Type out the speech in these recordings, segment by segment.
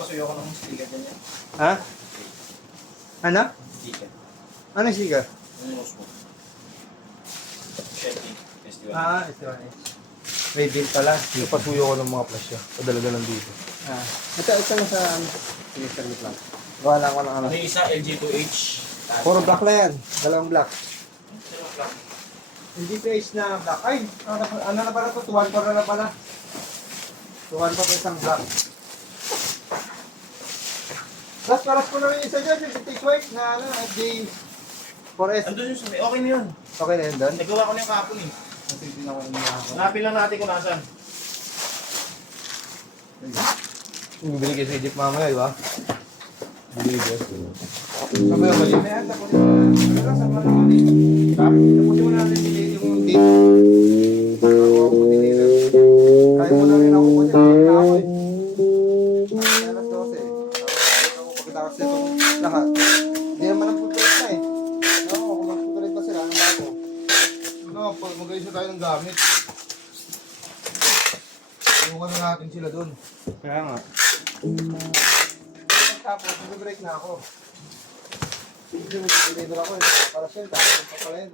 Pasuyo ko ng sticker ganyan. Ha? Ano? Sticker. Ano yung sticker? Yung nose mo. Shelby. Festival. Ito. May bill pala. Pasuyo ko ng mga flash niya. Padalaga lang dito. Ito na sa sinister mit lang. Gawa lang ko ng ano. Ano yung isa? LG2H. Puro black na yan. Dalawang black. Dalawang black. Hindi face na black. Ay, ano na pala ito? 2-1-4 na pala. 2-1-4 pa isang black. Plus, paras ko na rin isa dyan. Yung take white na ano, FJ4S. Andun yung sabi. Okay na yun. Okay na yun doon? Nagawa ko na yung kahapon eh. Kasi hindi na ako umiyak. Hanapin lang natin kung nasan. Yung bibili kayo sa Egypt mamaya, di ba? Bibili kayo. Sabi ako, yun na yan. Tapusin mo na. Ano lang, sama naman eh. Tapusin mo na rin yung date. Ako ako dinila. Kaya mo na rin ako po dyan. Kaya ako eh. Alas 12 eh. Ako pagkatapos itong lahat. Hindi naman ang putulit na eh. Oo, kung magputulit pa sila, ano ba ako? No, pag mag-ayos tayo ng gamit. Iwan na natin sila doon. Kaya nga. Tapos, mag-break na ako. Hindi mag-deliver ako eh. Para siya, tapos pa pala yun.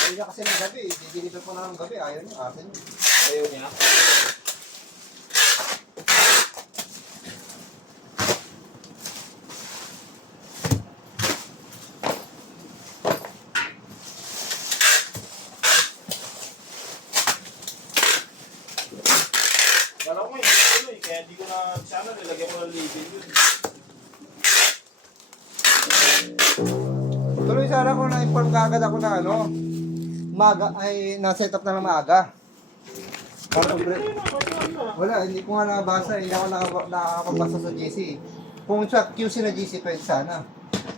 Ayaw niya kasi ng gabi. Dideliver ko na ng gabi. Ayaw niya, akin yun. Ayaw niya. Kala ko nga yung tuloy, kaya hindi ko na sana nilagyan ko ng label yun. Tuloy sana ko na-inform kagad ako na ano. Maga, ay na-set up na ng maaga. Wala, hindi ko nga nakabasa. Hindi ako nakakapabasa sa GC. Kung sa QC na GC, pwede sana.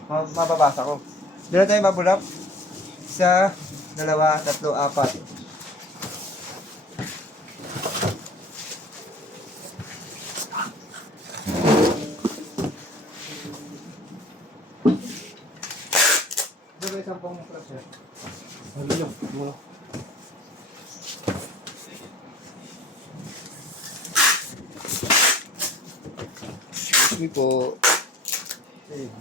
Mababasa ko. Dila tayo mabulap. Isa, dalawa, tatlo, apat. Dito isang pong clutch eh. Ano yun? Ano? Excuse me po.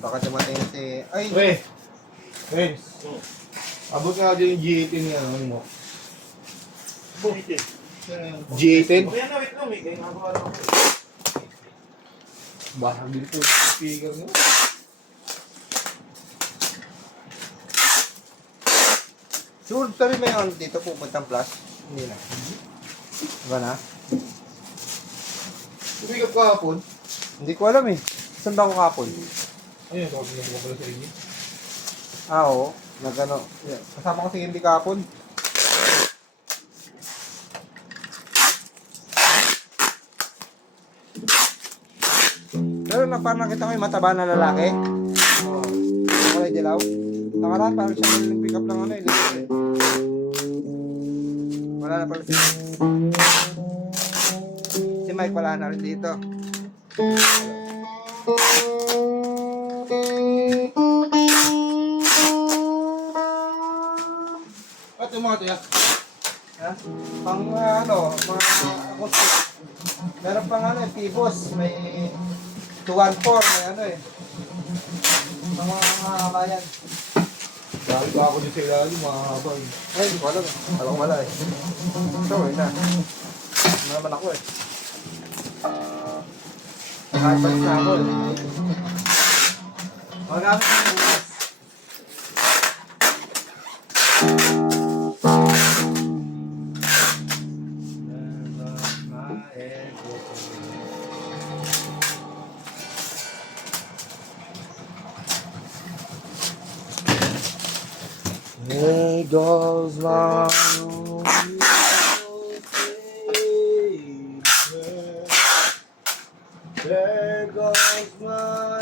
Baka dumating si... Ay! Pre! Friends! Abot nga dyan yung G18 niya, ano mo? G18? Kaya na, wait lang, may kaya nga ba ako. Baka dito, speaker niya. Sure, pero may ano dito pupuntang plus? Hindi na. Diba na? Tumigap kahapon. Hindi ko alam eh. Saan ba ako kapon? Ayun, kapag mo pala sa inyo. Oo. Nagano. Yeah. Kasama ko si hindi kapon. Pero parang nakita ko yung mataba na lalaki. Oo. Kulay dilaw. Nakaraan parang siya yung pick up ng ano eh. Wala na pala si Mike wala na rin dito. At yung mga tiyak. Ha? Pang ano, mga acoustic. Meron pang ano, Pibos, may 214, may ano eh. Mga bayan. Dahil pa ako dito sa ilalim, mahaba eh. Ay, hindi ko alam. Alam ko wala eh. So, yun na. Ano naman ako eh. Nakapalit na ako eh. Magamit ko yung bukas. There goes my There goes my